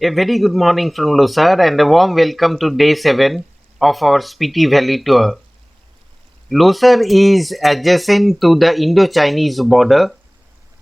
A very good morning from Losar and a warm welcome to day 7 of our Spiti Valley tour. Losar is adjacent to the Indo-Chinese border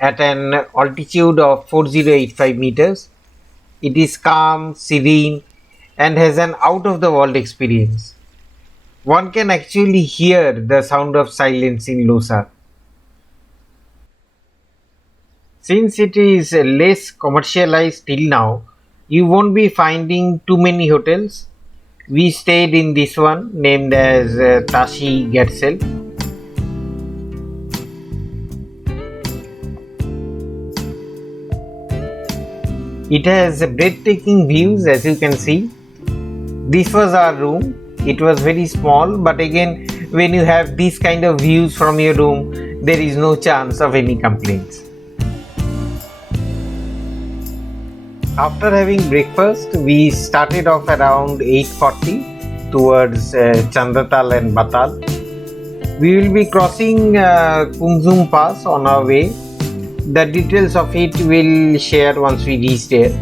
at an altitude of 4085 meters. It is calm, serene and has an out-of-the-world experience. One can actually hear the sound of silence in Losar. Since it is less commercialized till now, you won't be finding too many hotels. We stayed in this one named as Tashi Gersel. It has breathtaking views as you can see. This was our room. It was very small, but again, when you have these kind of views from your room, there is no chance of any complaints. After having breakfast, we started off around 8:40 towards Chandratal and Batal. We will be crossing Kunzum Pass on our way. The details of it will share once we reach there.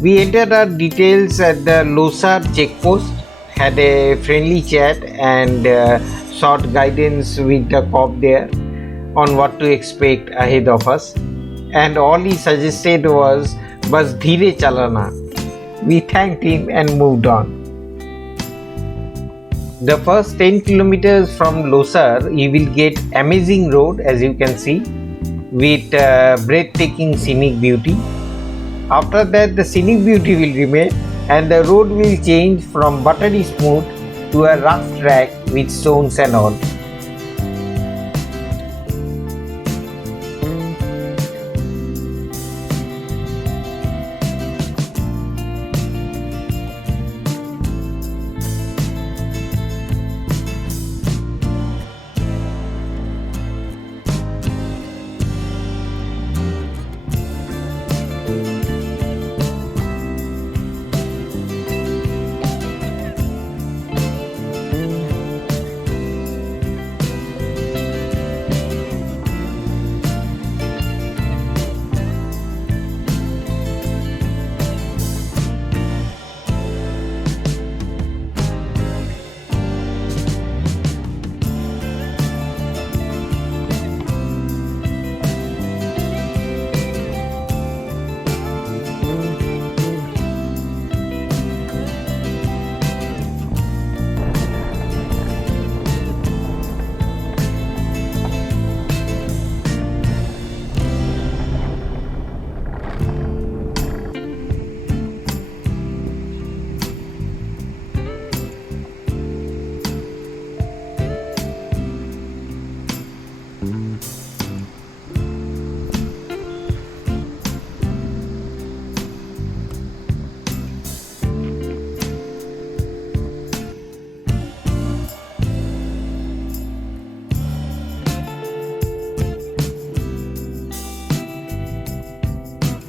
We entered our details at the Losar checkpost, had a friendly chat and sought guidance with the cop there on what to expect ahead of us. And all he suggested was bas dheere chalana. We thanked him and moved on. The first 10 kilometers from Losar, you will get amazing road as you can see with breathtaking scenic beauty. After that, the scenic beauty will remain and the road will change from buttery smooth to a rough track with stones and all.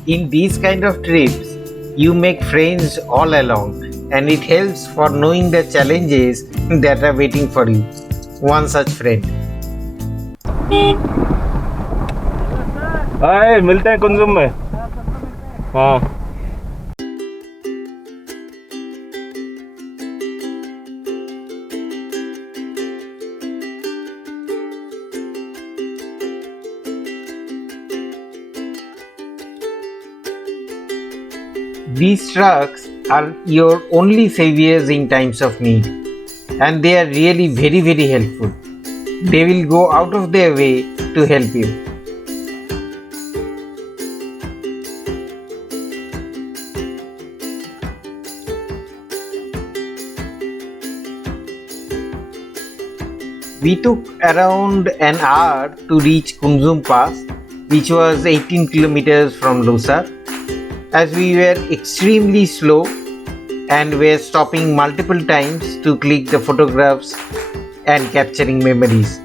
In these kind of trips, you make friends all along and it helps for knowing the challenges that are waiting for you. One such friend. हाय मिलते हैं कुंजुम में। हाँ These trucks are your only saviors in times of need and they are really very helpful. They will go out of their way to help you. We took around an hour to reach Kunzum Pass, which was 18 kilometers from Losar. As we were extremely slow and were stopping multiple times to click the photographs and capturing memories.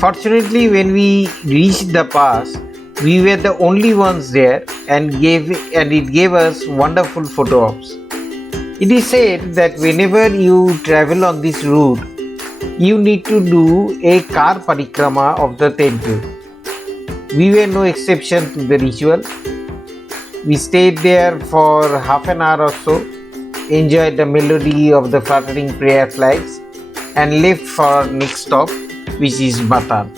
Fortunately, when we reached the pass, we were the only ones there and it gave us wonderful photo ops. It is said that whenever you travel on this route, you need to do a car parikrama of the temple. We were no exception to the ritual. We stayed there for half an hour or so, enjoyed the melody of the fluttering prayer flags, and left for our next stop, which is Batal.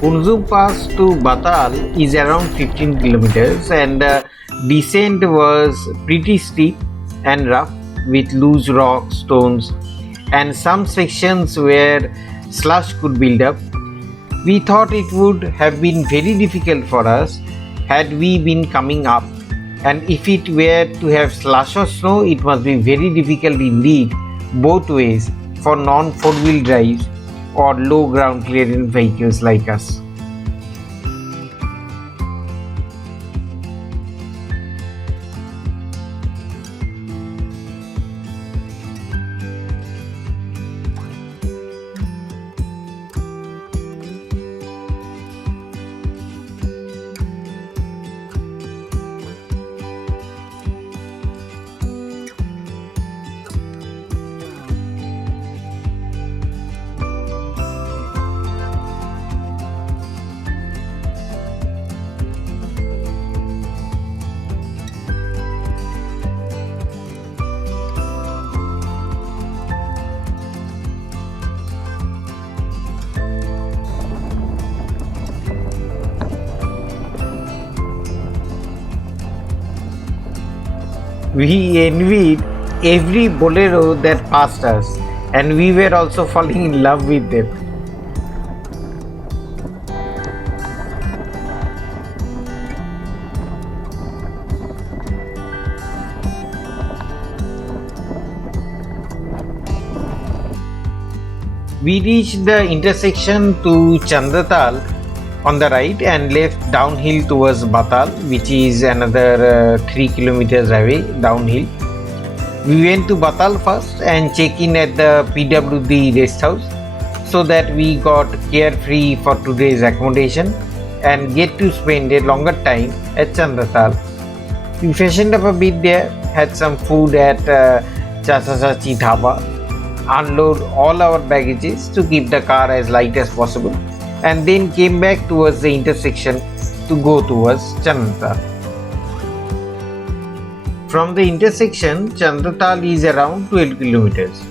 Kunzum Pass to Batal is around 15 kilometers, and the descent was pretty steep and rough with loose rocks, stones, and some sections where slush could build up. We thought it would have been very difficult for us had we been coming up, and if it were to have slush or snow, it must be very difficult indeed, both ways, for non four-wheel drives or low ground clearance vehicles like us. We envied every bolero that passed us, and we were also falling in love with them. We reached the intersection to Chandratal on the right and left downhill towards Batal, which is another 3 kilometers away downhill. We went to Batal first and check in at the PWD rest house so that we got carefree for today's accommodation and get to spend a longer time at Chandratal. We freshened up a bit there, had some food at Chasachachi Dhaba, unload all our baggages to keep the car as light as possible, and then came back towards the intersection to go towards Chandratal. From the intersection, Chandratal is around 12 kilometers.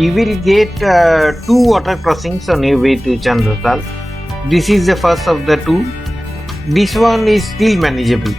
You will get two water crossings on your way to Chandratal. This is the first of the two. This one is still manageable.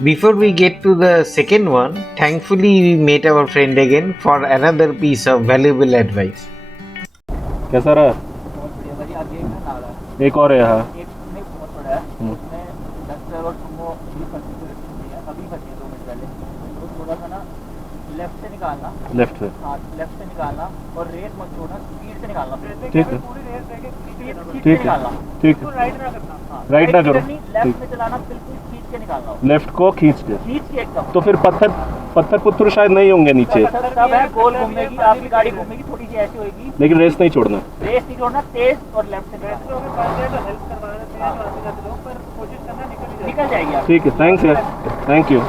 Before we get to the second one, thankfully we met our friend again for another piece of valuable advice. कैसा रहा? एक और है हाँ। Left से निकालना, left से left से निकालना और रेस मत छोड़ना, स्पीड से निकालना। ठीक है पूरी रेस लेके स्पीड ठीक है निकालना, ठीक है राइट ना करना, राइट ना करो लेफ्ट में चलाना, बिल्कुल खींच के निकालना, लेफ्ट को खींच के एकदम। तो फिर पत्थर पत्थर पुत्थर शायद नहीं होंगे नीचे, सब है, गोल घूमेगी, आपकी गाड़ी घूमेगी, थोड़ी सी ऐसी होगी, लेकिन रेस नहीं छोड़ना, रेस नहीं छोड़ना, तेज और लेफ्ट से निकल जाएगी। ठीक है, थैंक्स यार, thank you.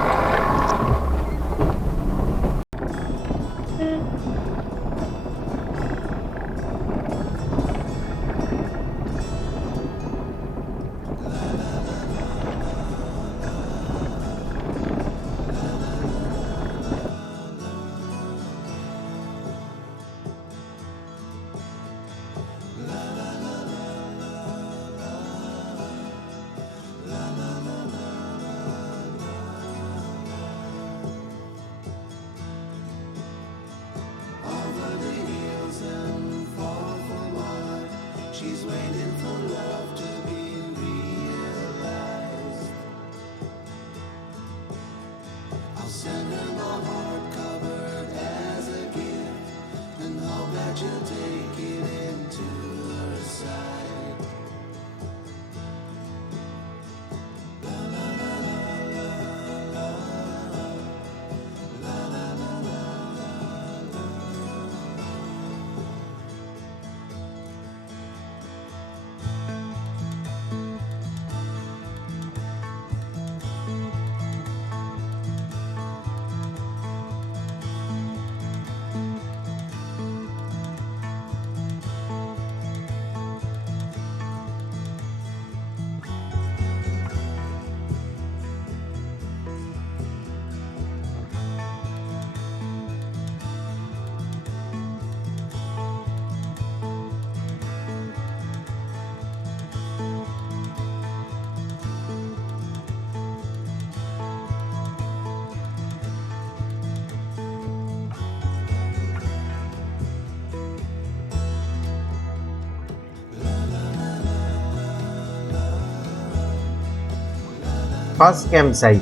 first campsite.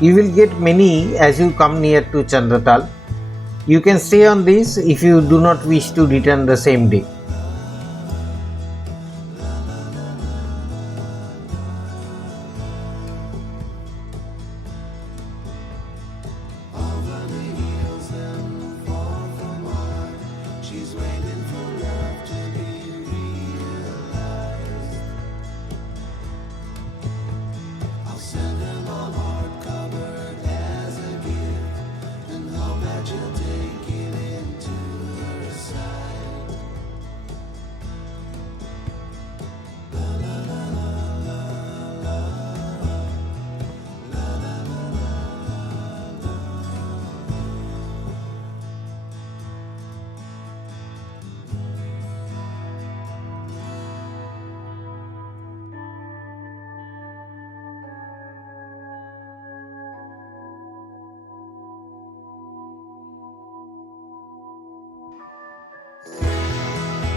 You will get many as you come near to Chandratal. You can stay on this if you do not wish to return the same day.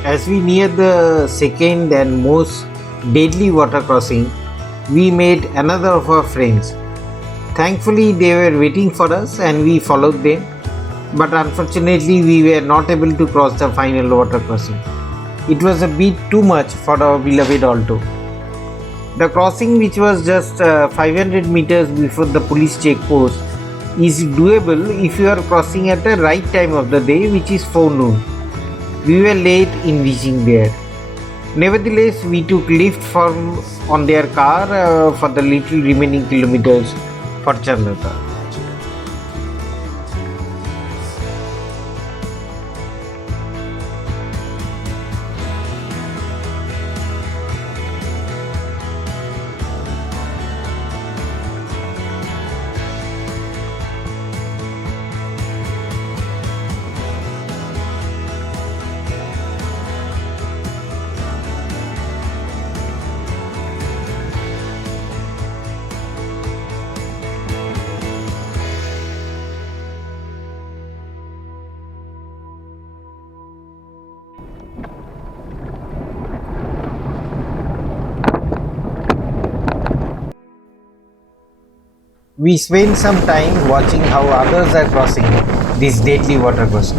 As we near the second and most deadly water crossing, we met another of our friends. Thankfully, they were waiting for us and we followed them, but unfortunately, we were not able to cross the final water crossing. It was a bit too much for our beloved Alto. The crossing, which was just 500 meters before the police checkpost, is doable if you are crossing at the right time of the day, which is forenoon. We were late in reaching there. Nevertheless, we took lift from on their car for the little remaining kilometers for Chandratal. We spent some time watching how others are crossing this deadly water crossing.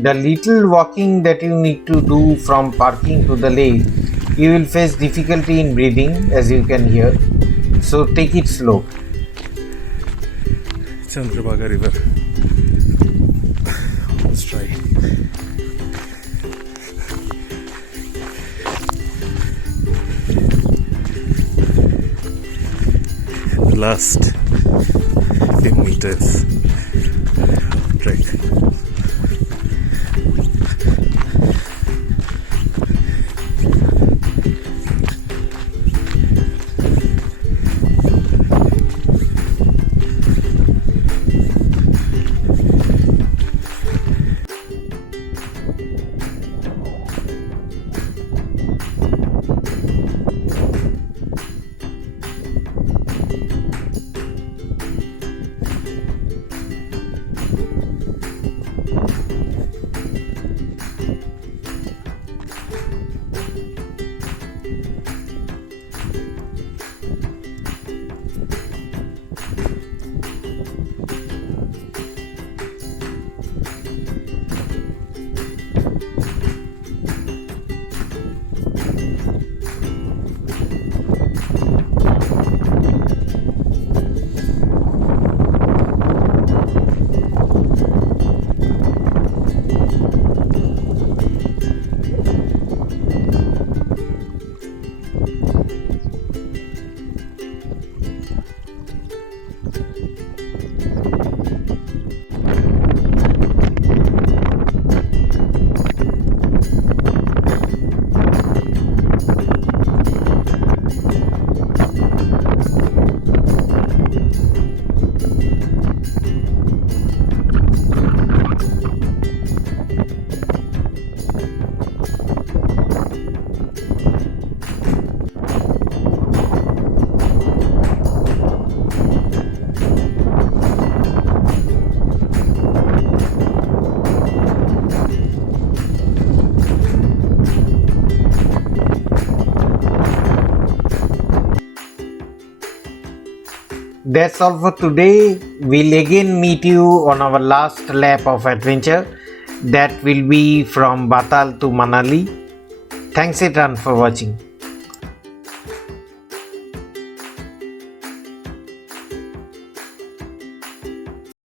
The little walking that you need to do from parking to the lake, you will face difficulty in breathing, as you can hear, so take it slow. Chandrabhaga River. Let's try. The last few meters of trek. that's all for today. We'll again meet you on our last lap of adventure. That will be from Batal to Manali. Thanks a ton for watching.